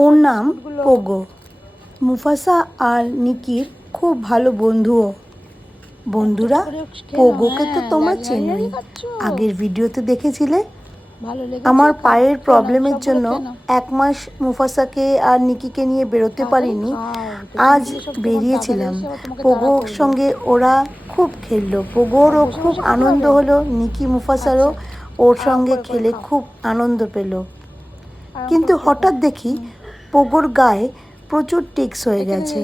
ওর নাম পোগো। মুফাসা আর নিকির খুব ভালো বন্ধুও। বন্ধুরা, পোগোকে তো তোমরা চেনোই, আগের ভিডিওতে দেখেছিলে। আমার পায়ের প্রবলেমের জন্য 1 মাস মুফাসাকে আর নিকিকে নিয়ে বেরোতে পারিনি। আজ বেরিয়েছিলাম। পোগোর সঙ্গে ওরা খুব খেললো, পোগোরও খুব আনন্দ হলো, নিকি মুফাসারও ওর সঙ্গে খেলে খুব আনন্দ পেল। কিন্তু হঠাৎ দেখি পোগোর গায়ে প্রচুর টিক্স হয়ে গেছে।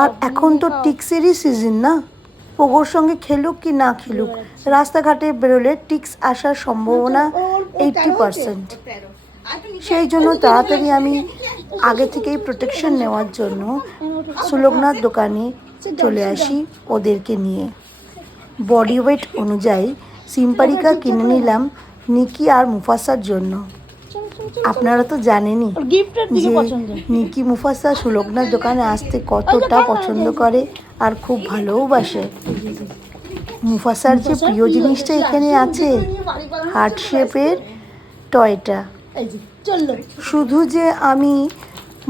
আর এখন তো টিক্সেরই সিজন না, পোগোর সঙ্গে খেলুক কি না খেলুক, রাস্তাঘাটে বেরোলে টিক্স আসার সম্ভাবনা 80%। সেই জন্য তাড়াতাড়ি আমি আগে থেকেই প্রোটেকশন নেওয়ার জন্য সুলগ্নার দোকানে চলে আসি ওদেরকে নিয়ে। বডি ওয়েট অনুযায়ী সিম্পারিকা কিনে নিলাম নিকি আর মুফাসার জন্য। আপনারা তো জানেনই যে নিকি মুফাসা সুলগ্নার দোকানে আসতে কতটা পছন্দ করে আর খুব ভালোবাসে। মুফাসার যে প্রিয় জিনিসটা এখানে আছে, হার্ট শেপের টয়টা। শুধু যে আমি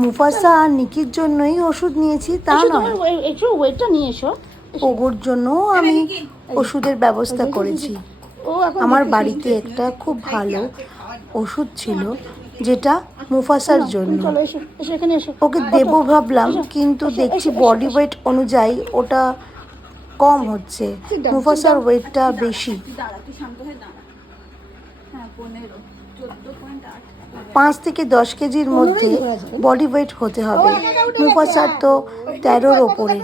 মুফাসা আর নিকির জন্যই ওষুধ নিয়েছি তা নয়, পোগোর জন্যও আমি ওষুধের ব্যবস্থা করেছি। আমার বাড়িতে একটা খুব ভালো ওষুধ ছিল যেটা মুফাসার জন্য, ওকে দেবো ভাবলাম, কিন্তু দেখছি বডি ওয়েট অনুযায়ী ওটা কম হচ্ছে, মুফাসার ওয়েটটা বেশি। 5 থেকে 10 কেজির মধ্যে বডি ওয়েট হতে হবে, মুফাসার তো 13-র ওপরে।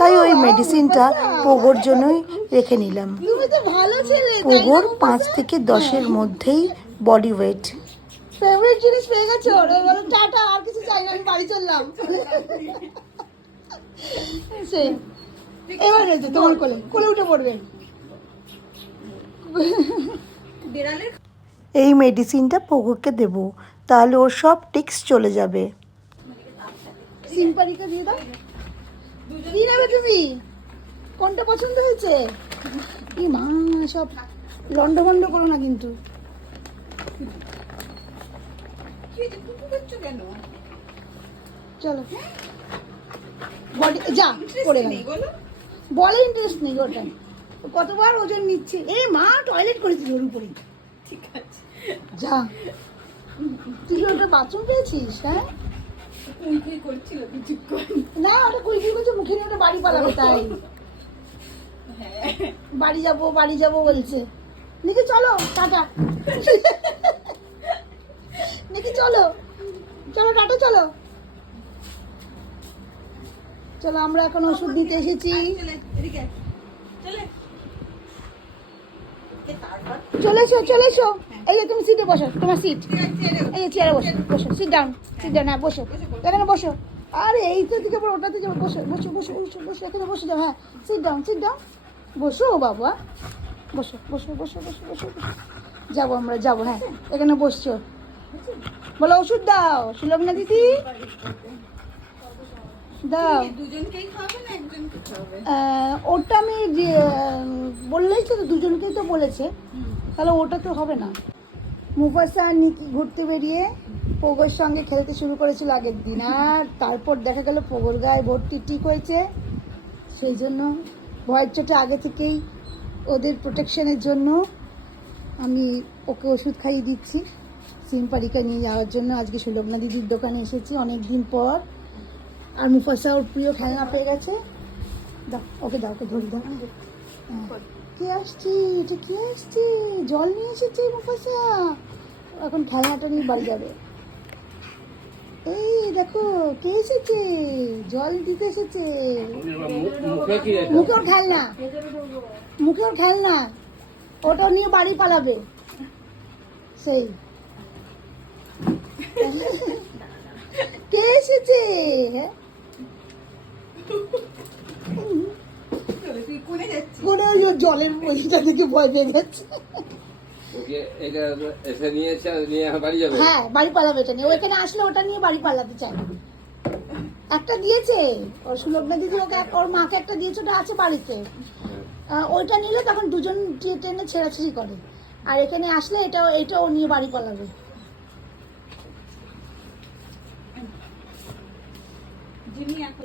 তাই ওই মেডিসিনটা পোগোর জন্যই রেখে নিলাম। পোগোর 5 থেকে 10-এর মধ্যেই বডি ওয়েট। ফেভারিট জিনিস পেয়ে গেছো, বলো টাটা, আর কিছু চাই না, আমি বাড়ি চললাম। সে এবার হয়েছে তোমার কোলে, কোলে উঠে পড়বে। এই মেডিসিনটা পোগোকে দেব, তাহলে ওর সব টিক্স চলে যাবে। সিম্পারিকা দিয়ে দাও। কি নেবে তুমি? কোনটা পছন্দ হয়েছে? কি মা, সব লন্ডভন্ড করো না কিন্তু। চলো বডি যা পড়ে গেল, বলে ইন্টারেস্ট নেই ওটা, কতবার ওজন নিচ্ছে। এই মা টয়লেট করেছিল ওর উপরে, ঠিক আছে যা। তুই ওটা বাথরুম পেয়েছিস? হ্যাঁ, কুইকুই করছিল কিছুক্ষণ। না, ওটা কুইকুই করছে, মুখে নিয়ে ওটা বাড়ি পালাবে, তাই বাড়ি যাবো বাড়ি যাবো বলছে। নাকি চলো টাটা, নাকি চলো চলো টাটা, চলো চলো, আমরা এখন ওষুধ দিতে এসেছি। চলে এসো চলে এসো, এই যে তুমি সিটে বসো, তোমার সিট এই যে চেয়ারে বসো, বসো, সিট ডাউন, সিট ডাউন, হ্যাঁ বসো, এখানে বসো। আরে এই তো দিকে ওটাতে যাবো, বসো বসো বসো বসো বসো, এখানে বসে যাও, হ্যাঁ সিট ডাউন সিট ডাউন, বসো বাবা, বসো বসো বসো বসো বসো, যাবো আমরা যাবো, হ্যাঁ এখানে বসছো। বলো ওষুধ দাও সুলগ্না দিদি, দাও। ওটা আমি বললেই তো, দুজনকেই তো বলেছে, তাহলে ওটা তো হবে না। মুফাসা আর নিকি ঘুরতে বেরিয়ে পোগোর সঙ্গে খেলতে শুরু করেছিল আগের দিন, আর তারপর দেখা গেল পোগোর গায়ে ভর্তি টিক হয়েছে। সেই জন্য ভয়ের চোটে আগে থেকেই ওদের প্রোটেকশনের জন্য আমি ওকে ওষুধ খাইয়ে দিচ্ছি সিম্পারিকা নিয়ে যাওয়ার জন্য। আজকে সুলগ্না দিদির দোকানে এসেছি অনেক দিন পর, আর মুফাসা ওর প্রিয় খেলনা পেয়ে গেছে। দাও ওকে, দাও ওকে, ধরি দাও। কে আসছে? এটা কে আসছে? জল নিয়ে এসেছে মুফাসা, এখন খেলনাটা নিয়ে বাড়ি যাবে। এই দেখো কে এসেছে, জল দিতে এসেছে। মুখে ওর খেলনা, মুখে ওর খেলনা, ওটা নিয়ে বাড়ি পালাবে। সেই কে এসেছে? হ্যাঁ, জলের বইটা থেকে ভয় পেয়ে যাচ্ছে। হ্যাঁ বাড়ি পালাবে এটা নিয়ে, ও এখানে আসলে ওটা নিয়ে বাড়ি পালাতে চায়। একটা দিয়েছে ওর সুলগ্না দিদি, ওকে ওর মাকে একটা দিয়েছে, ওটা আছে বাড়িতে। ওইটা নিলে তখন দুজন টেনে ছেঁড়াছিড়ি করে, আর এখানে আসলে এটা ও নিয়ে বাড়ি পালাবে।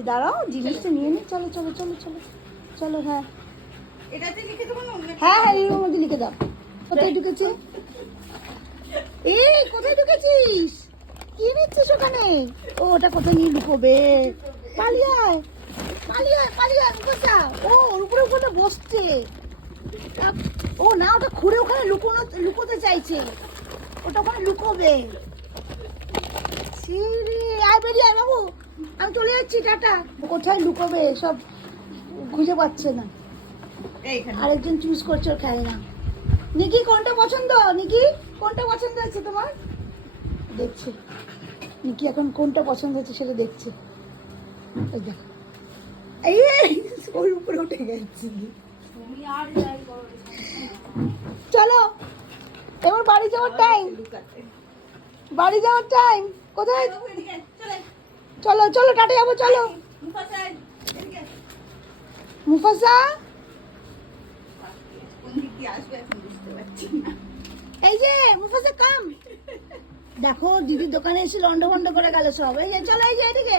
দাঁড়াও, জিনিসটা নিয়ে নি। চলো চলো চলো চলো চলো। হ্যাঁ এটাতে লিখে দেবো না অন্য হ্যাঁ হ্যাঁ, এর মধ্যে লিখে দাও। কোথায় ঢুকেছে? এই কোথায় ঢুকেছিস? কি নিচ্ছিস ওখানে? ও ওটা কোথায় নিয়ে লুকোবে? পালিয়ে আয়, পালিয়ে আয়, পালিয়ে আয় মুফাসা। ও ওর উপরে ওখানে বসছে। ও না, ওটা খুঁড়ে ওখানে লুকোতে চাইছে। ওটা ওখানে লুকোবে। ছি রে, আয় বেরিয়ে আয় বাবু, আমি চলে যাচ্ছি, টাটা। কোথায় লুকোবে সব খুঁজে পাচ্ছে না। এইখানে আরেকজন চুজ করছে ওর খেলনা। নিকি কোনটা পছন্দ? নিকি কোনটা পছন্দ হয়েছে তোমার? দেখছে নিকি এখন কোনটা পছন্দ হচ্ছে সেটা দেখছে। এই দেখো, এই ওর উপরে উঠে গেছি। তুমি আর যাই করো চলো এবার বাড়ি যাওয়ার টাইম, লুকাতে বাড়ি যাওয়ার টাইম। কোথায়? এদিকে চলে চলো চলো, টাটা যাবো, চলো। মুফাসা এদিকে মুফাসা, কোন দিক দিয়ে আসবে এখন বুঝতে পারছি না এই যে মুফাসা কাম। দেখো দিদির দোকানে এসে লন্ডভন্ড করে গেল সব। এই যে চলো, এই যে এদিকে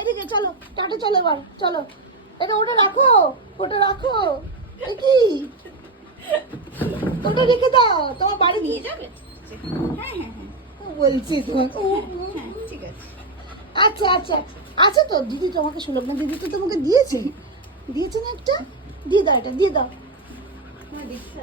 এদিকে চলো, টাটা চলো এবার চলো। এটা ওটা রাখো, ওটা রাখো। এ কি ওটা রেখে দাও, তোমার বাড়ি নিয়ে যাবে। হ্যাঁ হ্যাঁ হ্যাঁ বলছি তোমাকে। হ্যাঁ ঠিক আছে আচ্ছা আচ্ছা আচ্ছা, তো দিদি তোমাকে সুলভ না, দিদি তো তোমাকে দিয়েছে, দিয়েছে না একটা? দিয়ে দাও, এটা দিয়ে দাও। হ্যাঁ দেখছি